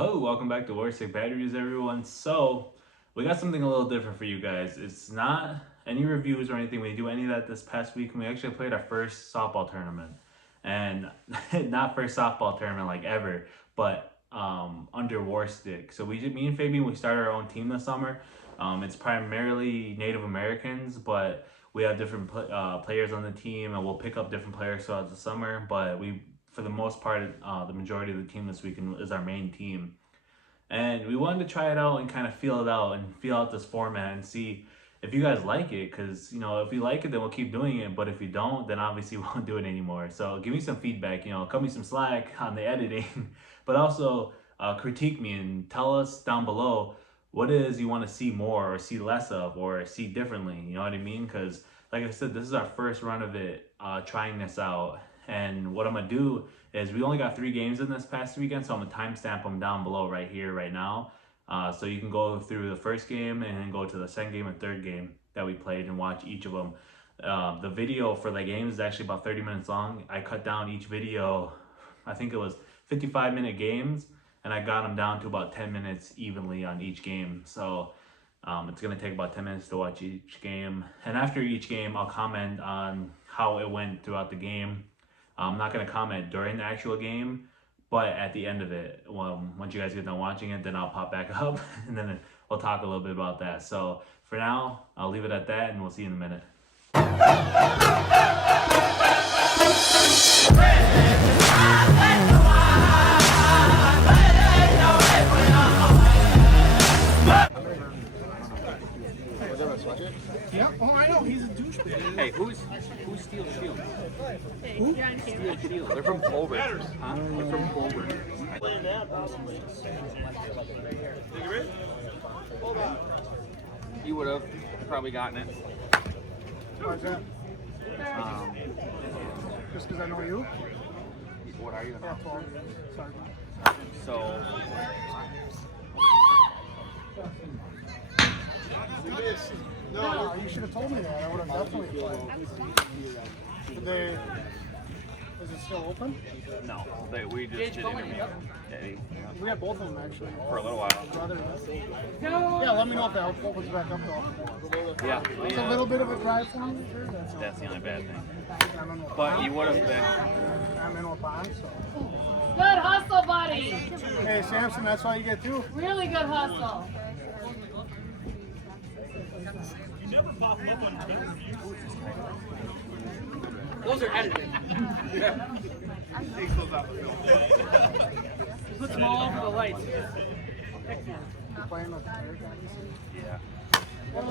Oh, welcome back to Warstick Batteries, everyone. So, we got something a little different for you guys. It's not any reviews or anything. We didn't do any of that this past week. We actually played our first softball tournament. And not first softball tournament like ever, but under Warstick. So me and Fabian, we started our own team this summer. It's primarily Native Americans, but we have different players on the team, and we'll pick up different players throughout the summer. But for the most part, the majority of the team this weekend is our main team. And we wanted to try it out and kind of feel it out and feel out this format and see if you guys like it. Because, if you like it, then we'll keep doing it. But if you don't, then obviously we won't do it anymore. So give me some feedback, cut me some slack on the editing. But also critique me and tell us down below what it is you want to see more or see less of or see differently. You know what I mean? Because like I said, this is our first run of it, trying this out. And what I'm going to do is we only got 3 games in this past weekend, so I'm going to timestamp them down below right here, right now. So you can go through the first game and then go to the second game and third game that we played and watch each of them. The video for the games is actually about 30 minutes long. I cut down each video, I think it was 55-minute games, and I got them down to about 10 minutes evenly on each game. So it's going to take about 10 minutes to watch each game. And after each game, I'll comment on how it went throughout the game. I'm not going to comment during the actual game, but at the end of it, once you guys get done watching it, then I'll pop back up and then we'll talk a little bit about that. So for now, I'll leave it at that and we'll see you in a minute. Yeah, oh, I know, he's a douchebag. Hey, who's Steel Shield? Who? Steel Shield. They're from Colbert. Huh? They're from Colbert. You would have probably gotten it. Why is that? Just because I know you? What are you? Yeah, 12. Sorry. So. No, you should have told me that. I would have definitely played. Is it still open? No, we just did interview. We had both of them actually. For a little while. Yeah, let me know if that opens back up though. Yeah. It's a little bit of a drive for me. That's the only bad thing. But you would have been. I'm in Wapan, so. Good hustle, buddy. Hey, Samson, that's all you get too. Really good hustle. You never pop up on Twitter. Those are edited. Takes those out the film. Put them all over the lights. Playing with Yeah. I have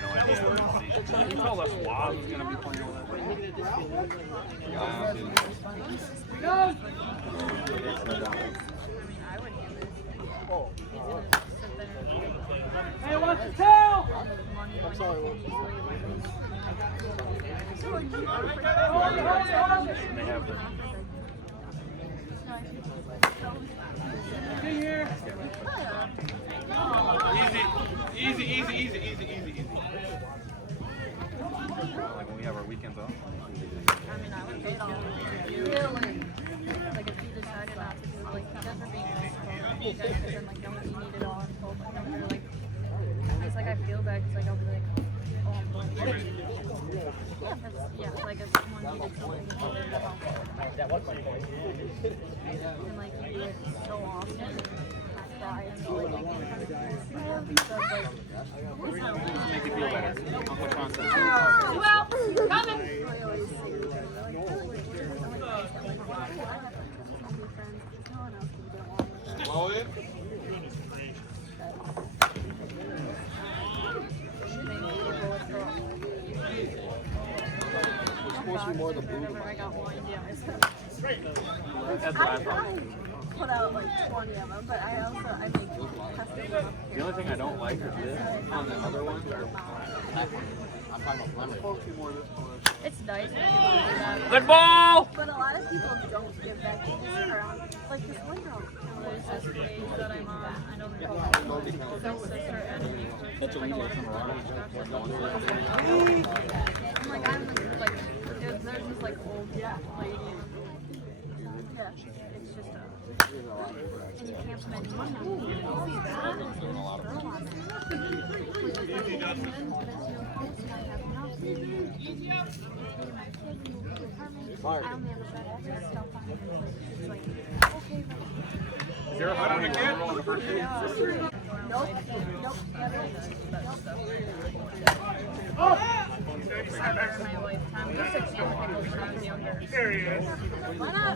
no idea. Let's see. You told us Wob was going to be playing all Hey, what's the tail? I'm sorry, They have the. Easy. Like when we have our weekends off. I mean, I would pay it all. Really? Like, if you decided not to do, like, you guys are being nice, you guys could, like, know what you needed on, but, like, it's like I feel bad, because, like, I'll be like, oh, I'm going to like, if someone needed something to put in the house, and, like, you do it so often, I cry, and so, like, Make you feel better. Uncle Sean says. Well, coming. Blow it. It's supposed to be more the blue. I got one, That's what I thought. put out like 20 of them, but I make custom them. The only thing I don't like is this on the other ones. It's nice when people do that. Good ball! But a lot of people don't give that to this around. Like this one girl. There's this page that I'm on. I know they're called sister editing. That's like a lot of people I'm like, there's this like old lady. Yeah, it's just a. And you can't spend money on it. Doing a lot of money. I only have a bed extra stuff on it. It's like, okay, Is there a hot on the kid? On the first day? nope. Ever in my lifetime. I used to camp when I was younger. There he is. Why not?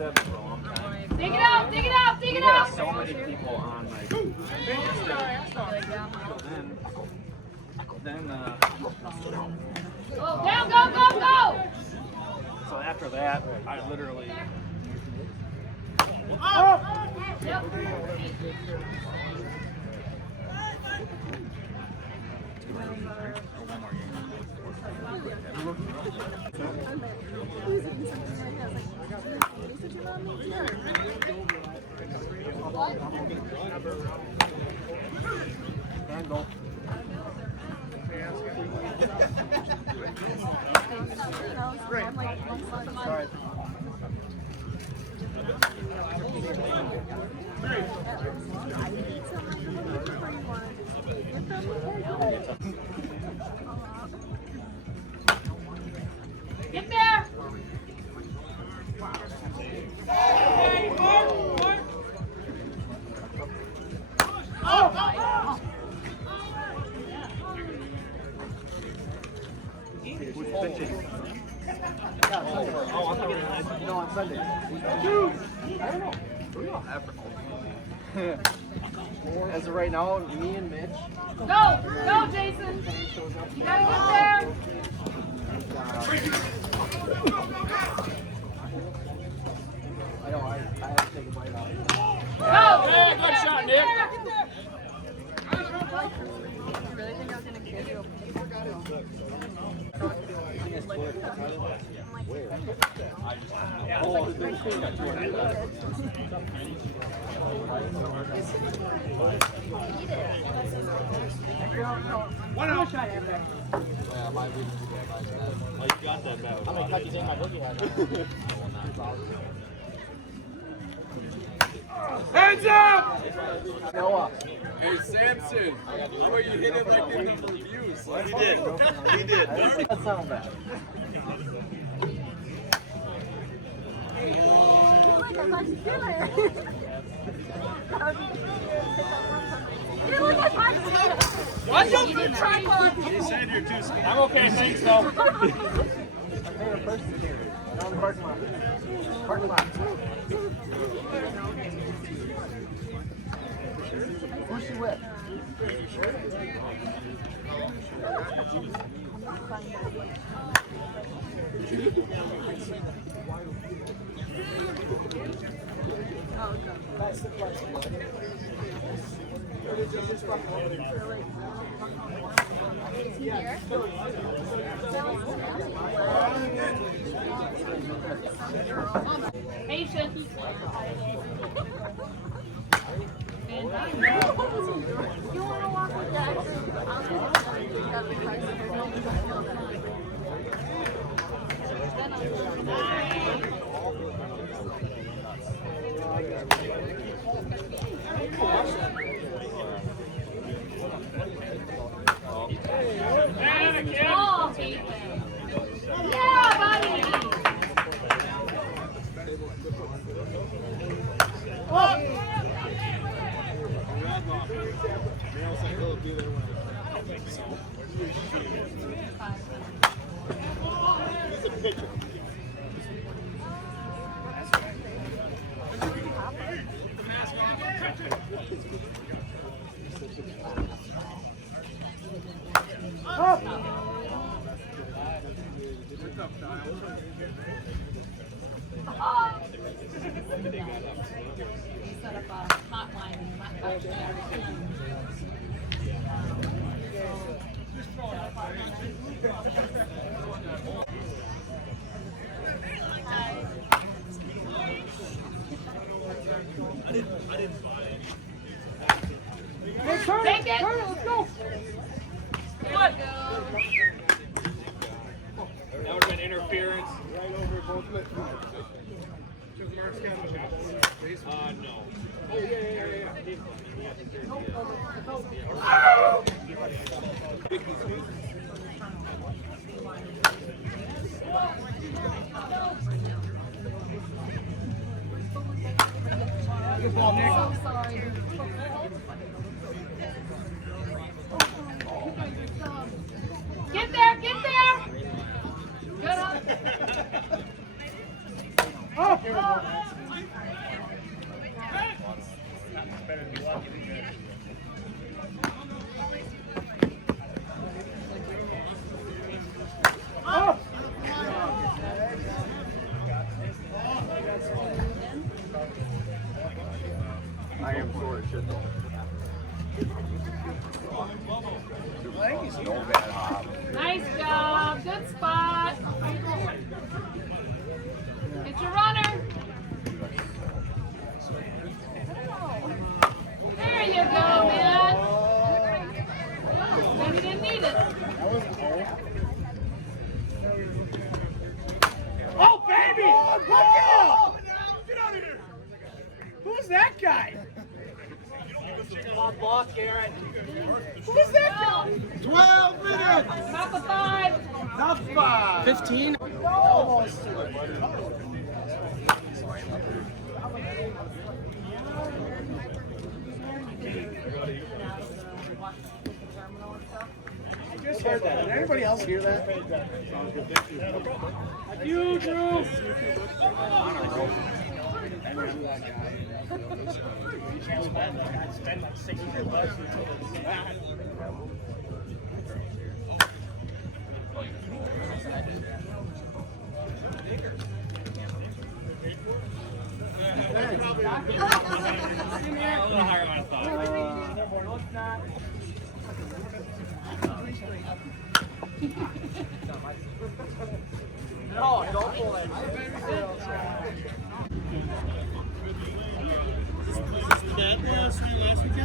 Dig it out, dig it out, dig it out. So many people on like. Then Oh, down, go, go, go. so after that, I literally. Yep. Get there. As of right now, me and Mitch. Go, go, Jason. You gotta get there. I know, I have to take a bite out. Go. Hey, good shot, Nick. You really think I was gonna give you a Hands up! Noah. Hey, Samson. How about you hit it like in the reviews? He did. He did. That sound bad. Watch out for the tripod. I'm okay, thanks though. I made a person here. Down the parking lot. Parking lot. Who's she with? Patience. You wanna walk with that? I'll do Oh, yeah, buddy. Set up a hotline. Take it. Let's go. Good. That would have been interference. Right over both of it. No. Good ball, Nick. So sorry. Get there, get there. Good up. Oh. Oh. I am sort of shit though. I think he's no bad hop. Nice job. Good spot. Get your runner. There you go, man. Maybe didn't need it. Oh, baby! Look out! Get out of here! Who's that guy? Block, Garrett. Who's that guy? 12 minutes! Top of 5. Top 5. 15? Almost. I just heard that. Did anybody else hear that? You, Drew! Spend like $600 until No, don't pull it.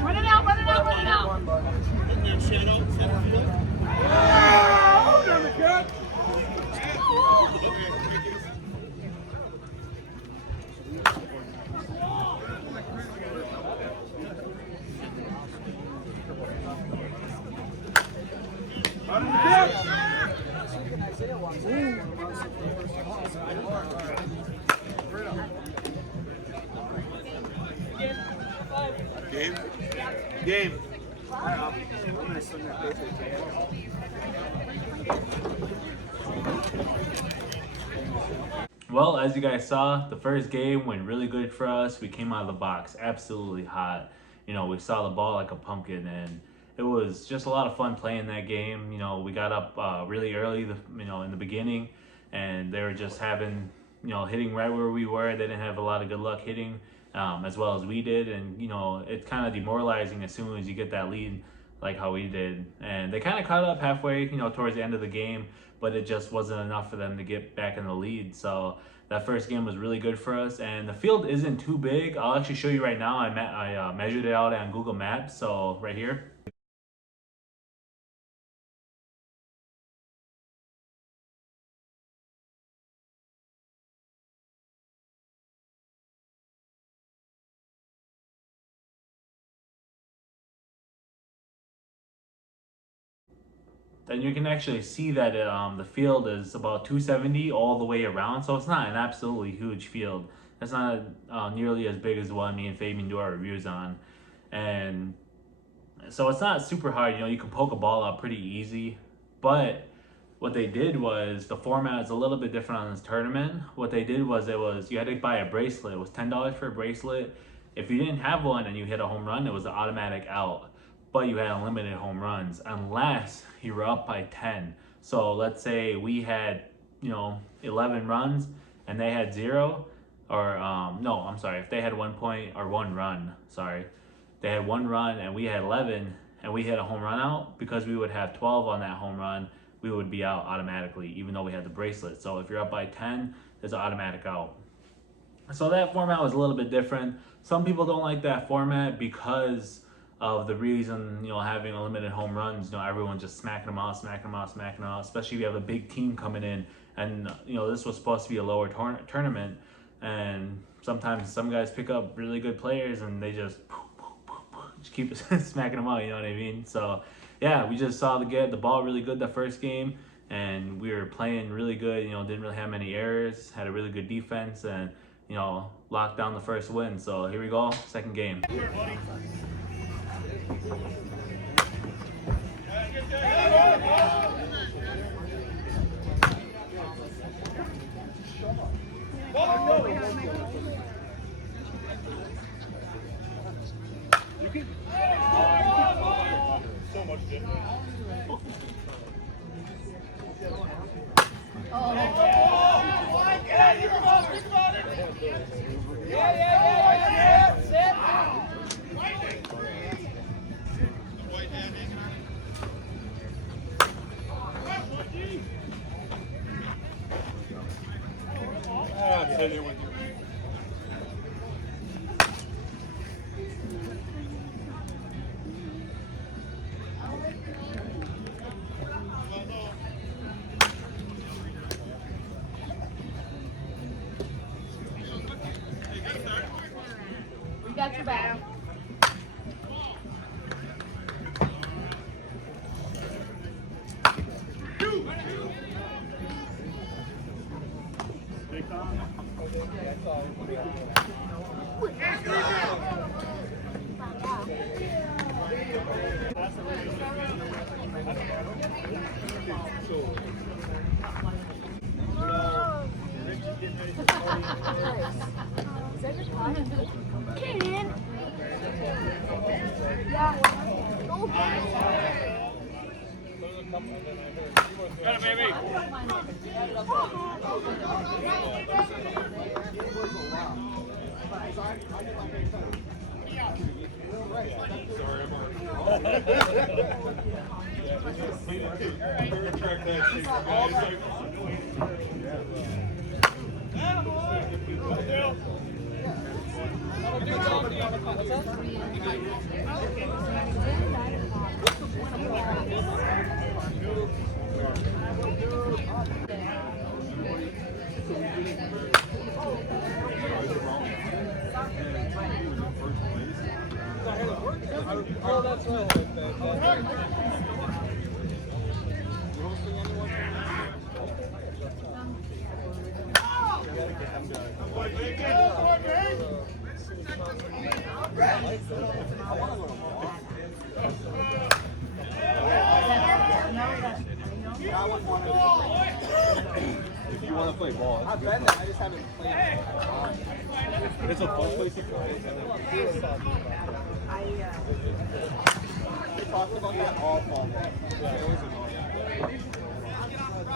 Run it out, run it out, run it out. Oh, down the cut. Game. I'm gonna swing that paper. Well, as you guys saw, the first game went really good for us. We came out of the box absolutely hot. You know, we saw the ball like a pumpkin, and it was just a lot of fun playing that game. You know, we got up really early, in the beginning, and they were just having, hitting right where we were. They didn't have a lot of good luck hitting as well as we did, and it's kind of demoralizing as soon as you get that lead like how we did. And they kind of caught up halfway, towards the end of the game, but it just wasn't enough for them to get back in the lead. So that first game was really good for us, and the field isn't too big. I'll actually show you right now. I measured it out on Google Maps, so right here. Then you can actually see that the field is about 270 all the way around, so it's not an absolutely huge field. It's not nearly as big as the one me and Fabian do our reviews on, and so it's not super hard. You can poke a ball out pretty easy. But what they did was, the format is a little bit different on this tournament. What they did was, you had to buy a bracelet. It was $10 for a bracelet. If you didn't have one and you hit a home run, it was an automatic out. But you had unlimited home runs unless you were up by 10. So let's say we had 11 runs and they had 0, or no, I'm sorry, if they had 1 point or 1 run, sorry, they had 1 run and we had 11 and we hit a home run out, because we would have 12 on that home run, we would be out automatically even though we had the bracelet. So if you're up by 10, there's an automatic out. So that format was a little bit different. Some people don't like that format because of the reason, having unlimited home runs, everyone just smacking them out, especially if you have a big team coming in. And, this was supposed to be a lower tournament. And sometimes some guys pick up really good players and they just keep smacking them out, you know what I mean? So yeah, we just saw the ball really good the first game, and we were playing really good, you know, didn't really have many errors, had a really good defense, and, you know, locked down the first win. So here we go, second game. So much different. We got your back. Got it, baby. If you want to play ball, I've been there. I just haven't played. It's a fun place to play. They talked about that all fall. It was annoying.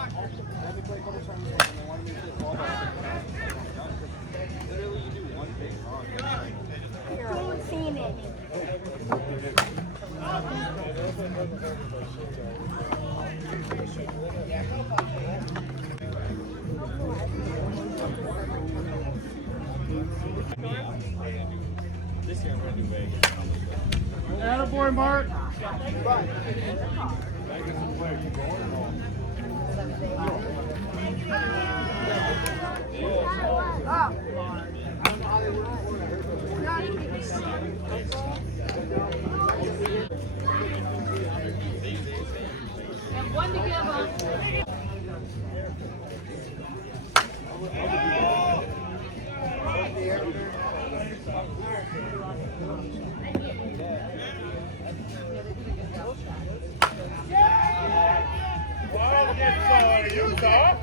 I had to play a couple times and they wanted me to play ball. Literally, you do one thing wrong. You're seeing it. This year I'm going to do Vegas. Attaboy, Mark. And one to give up. Utah.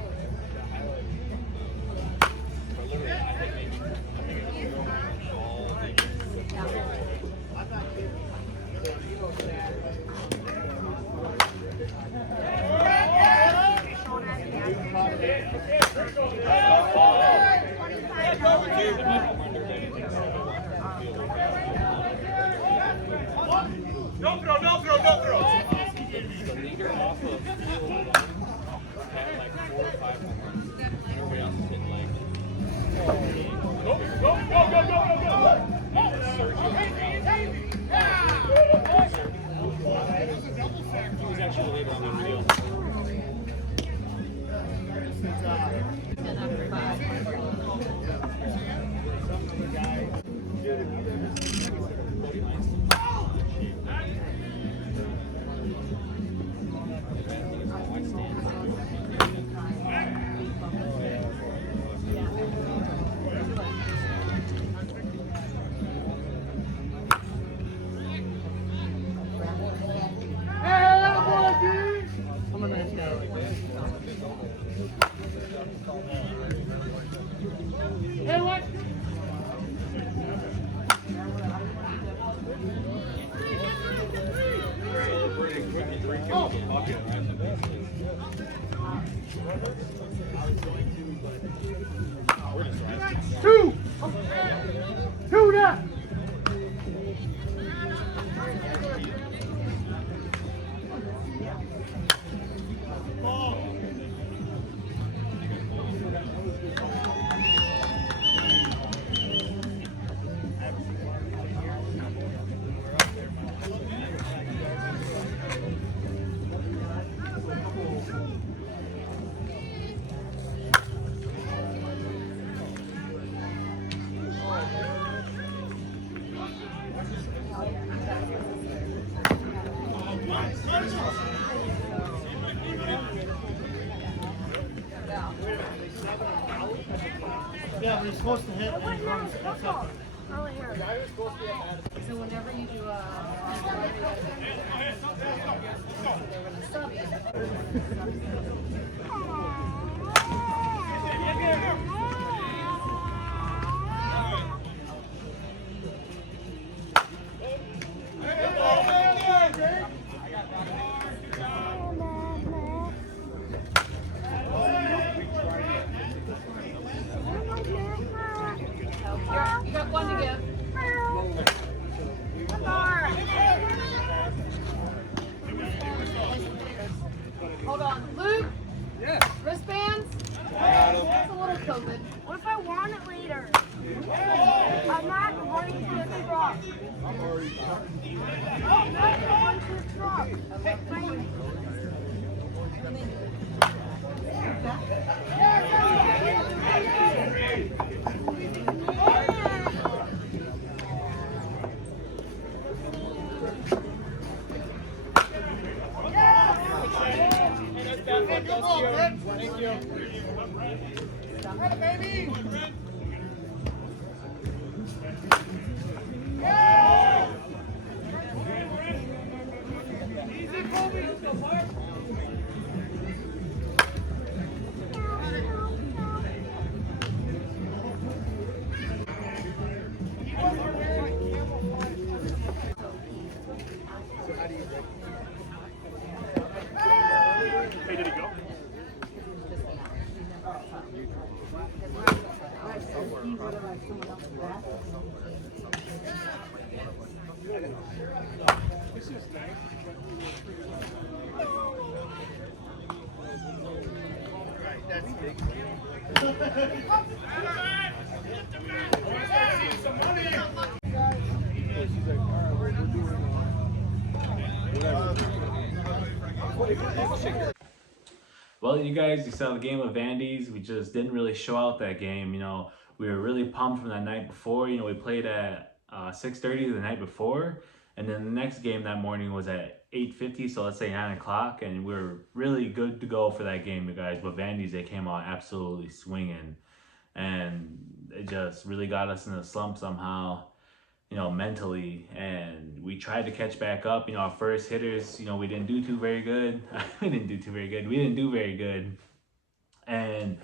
So whenever you do a sub, you got one to give. Hold on. Luke? Yeah. Wristbands? That's a little COVID. What if I want it later? I'm not running to the truck. I'm already I'm not going to the truck. Thank you. Baby. Easy, Kobe. Hey, did he go? Well, you guys, you saw the game of Vandy's. We just didn't really show out that game. You know, we were really pumped from that night before. You know, we played at 6:30 the night before, and then the next game that morning was at 8:50. So let's say 9 o'clock, and we were really good to go for that game, you guys. But Vandy's, they came out absolutely swinging, and it just really got us in a slump somehow, you know, mentally. And we tried to catch back up. You know, our first hitters, you know, we didn't do too very good. We didn't do very good. And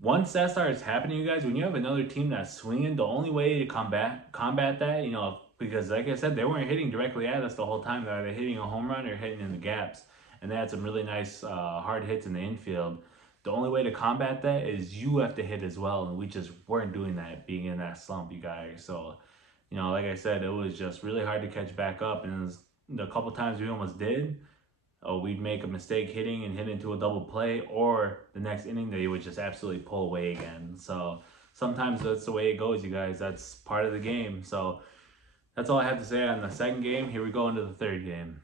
once that starts happening, you guys, when you have another team that's swinging, the only way to combat that, you know, because like I said, they weren't hitting directly at us the whole time. They're either hitting a home run or hitting in the gaps. And they had some really nice hard hits in the infield. The only way to combat that is you have to hit as well. And we just weren't doing that, being in that slump, you guys. So, you know, like I said, it was just really hard to catch back up. And it was, the couple times we almost did, we'd make a mistake hitting and hit into a double play, or the next inning they would just absolutely pull away again. So sometimes that's the way it goes, you guys. That's part of the game. So that's all I have to say on the second game. Here we go into the third game.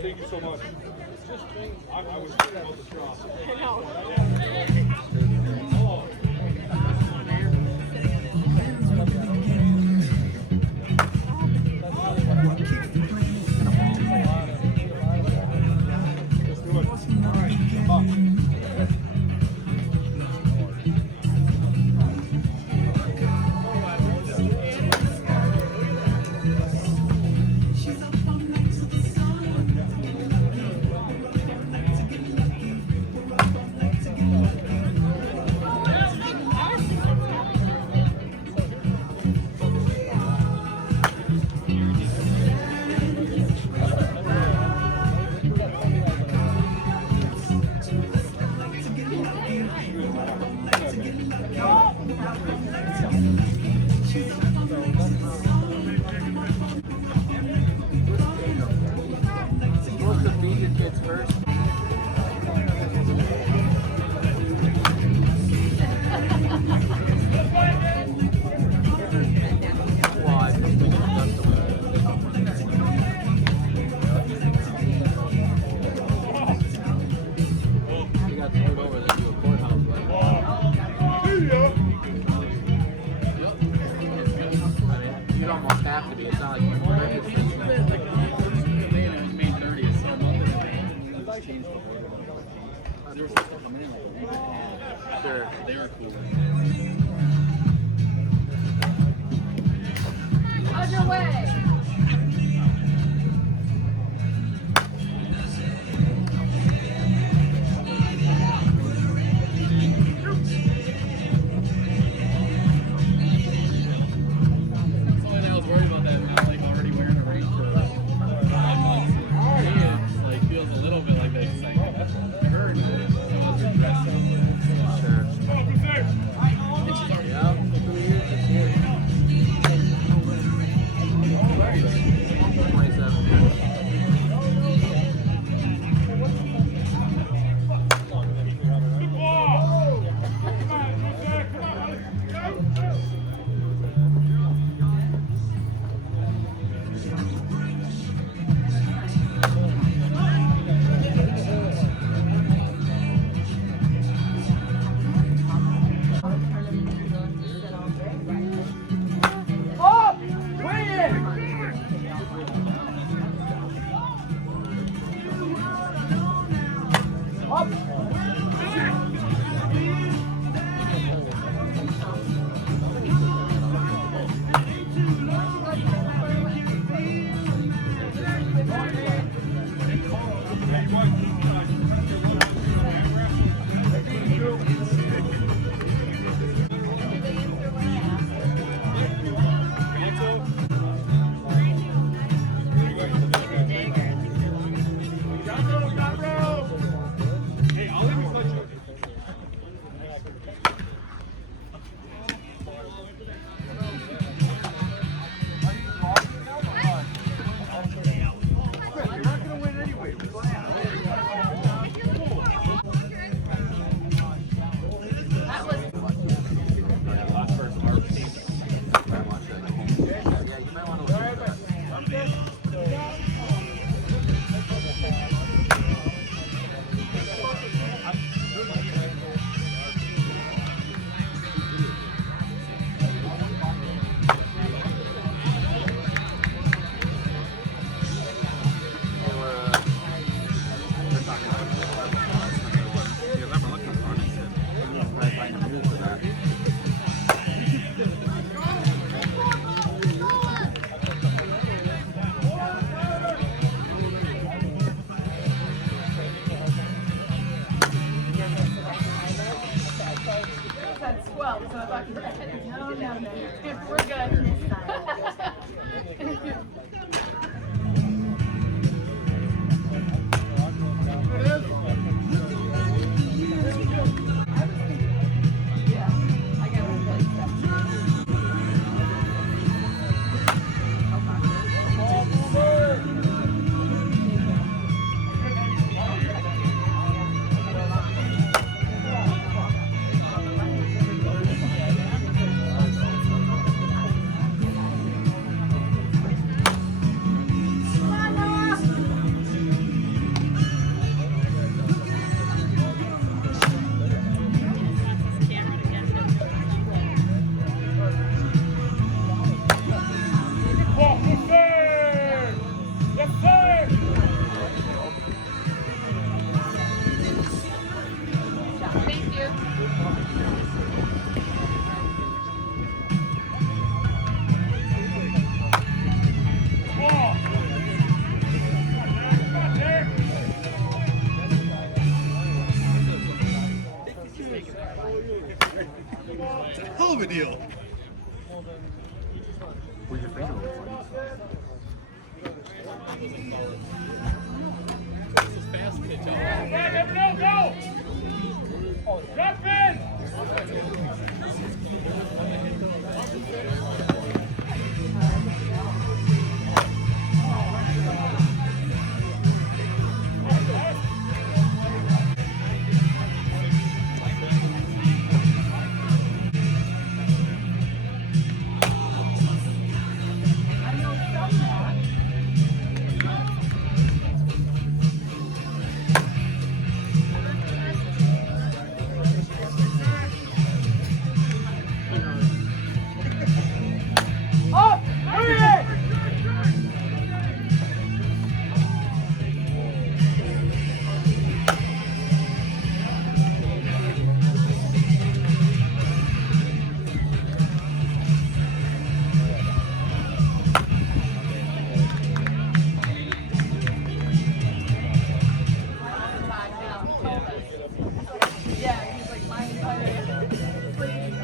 Thank you so much. I was about to drop. Supposed to feed your kids first. Well, I think we can adjust the way. You got screwed over, they do a courthouse. But... Yep. I mean, you'd almost have to be. It's not like you're Sure, they were cool. Out your way. I was worried about that, not like already wearing a rain for 5 months. It like feels a little bit like that. It's like hurt. It wasn't dressed up. Sure. Yeah. 2 years. 27 years. Up! Weigh in! Up! deal. Who's your favorite one? This is fast pitch. Go! Drop in! Up! Hurry! Yeah, he's like my entire playing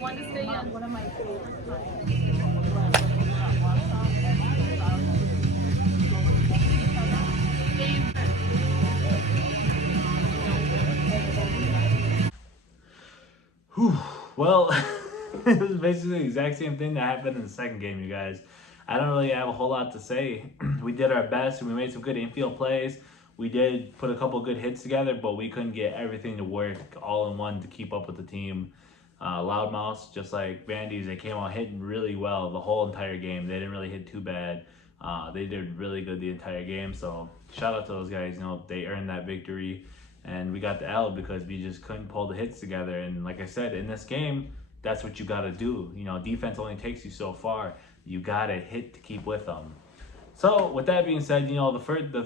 one to stay young, one of my Whew. Well, it was basically the exact same thing that happened in the second game, you guys. I don't really have a whole lot to say. We did our best and we made some good infield plays. We did put a couple good hits together, but we couldn't get everything to work all in one to keep up with the team. Loudmouth, just like Bandies, they came out hitting really well the whole entire game. They didn't really hit too bad. They did really good the entire game. So shout out to those guys. You know, they earned that victory. And we got the L because we just couldn't pull the hits together. And like I said, in this game, that's what you got to do. You know, defense only takes you so far. You got to hit to keep with them. So with that being said, you know,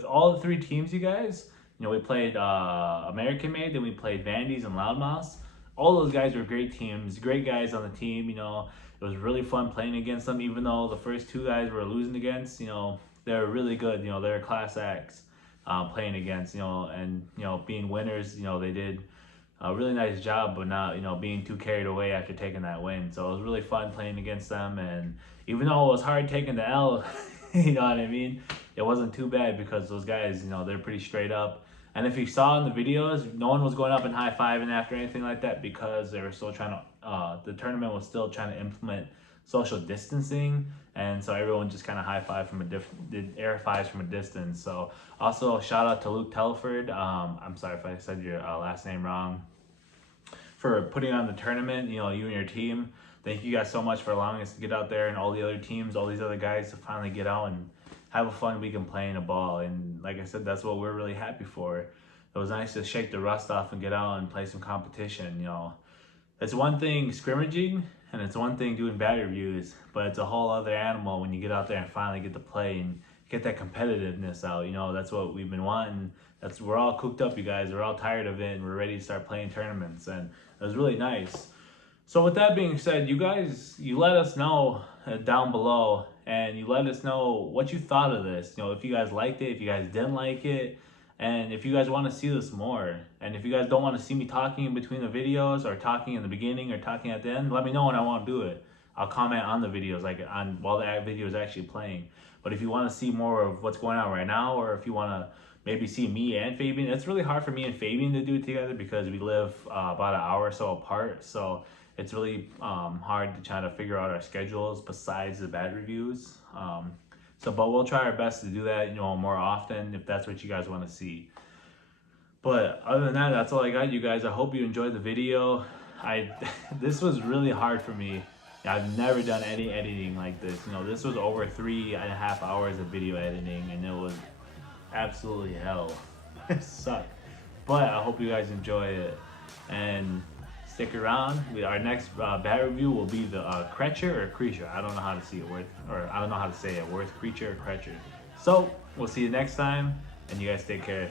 all the three teams, you guys, you know, we played American Made, then we played Vandy's and Loudmouth. All those guys were great teams, great guys on the team. You know, it was really fun playing against them, even though the first two guys we were losing against, you know, they're really good. You know, they're class acts playing against, you know, and, you know, being winners, you know, they did a really nice job, but not, you know, being too carried away after taking that win. So it was really fun playing against them. And even though it was hard taking the L, you know what I mean? It wasn't too bad because those guys, you know, they're pretty straight up. And if you saw in the videos, no one was going up and high-fiving after anything like that because they were still trying to, the tournament was still trying to implement social distancing. And so everyone just kind of high-fived from did air fives from a distance. So also shout out to Luke Telford. I'm sorry if I said your last name wrong. For putting on the tournament, you know, you and your team. Thank you guys so much for allowing us to get out there and all the other teams, all these other guys to finally get out and have a fun weekend playing a ball. And like I said, that's what we're really happy for. It was nice to shake the rust off and get out and play some competition. You know, it's one thing scrimmaging and it's one thing doing bad reviews, but it's a whole other animal when you get out there and finally get to play and get that competitiveness out. You know, that's what we've been wanting. We're all cooped up, you guys. We're all tired of it and we're ready to start playing tournaments. And it was really nice. So with that being said, you guys, you let us know down below and you let us know what you thought of this. You know, if you guys liked it, if you guys didn't like it, and if you guys want to see this more. And if you guys don't want to see me talking in between the videos, or talking in the beginning or talking at the end, let me know when I want to do it. I'll comment on the videos, like on while the video is actually playing. But if you want to see more of what's going on right now, or if you want to maybe see me and Fabian, it's really hard for me and Fabian to do it together because we live about an hour or so apart. So it's really hard to try to figure out our schedules besides the bad reviews. But we'll try our best to do that, you know, more often if that's what you guys want to see. But other than that, that's all I got, you guys. I hope you enjoyed the video. This was really hard for me. I've never done any editing like this. You know, this was over 3.5 hours of video editing, and it was absolutely hell. It sucked. But I hope you guys enjoy it, and stick around. Our next bad review will be the Creature or Creature. I don't know how to see it. I don't know how to say it. Worth Creature or Creature. So we'll see you next time, and you guys take care.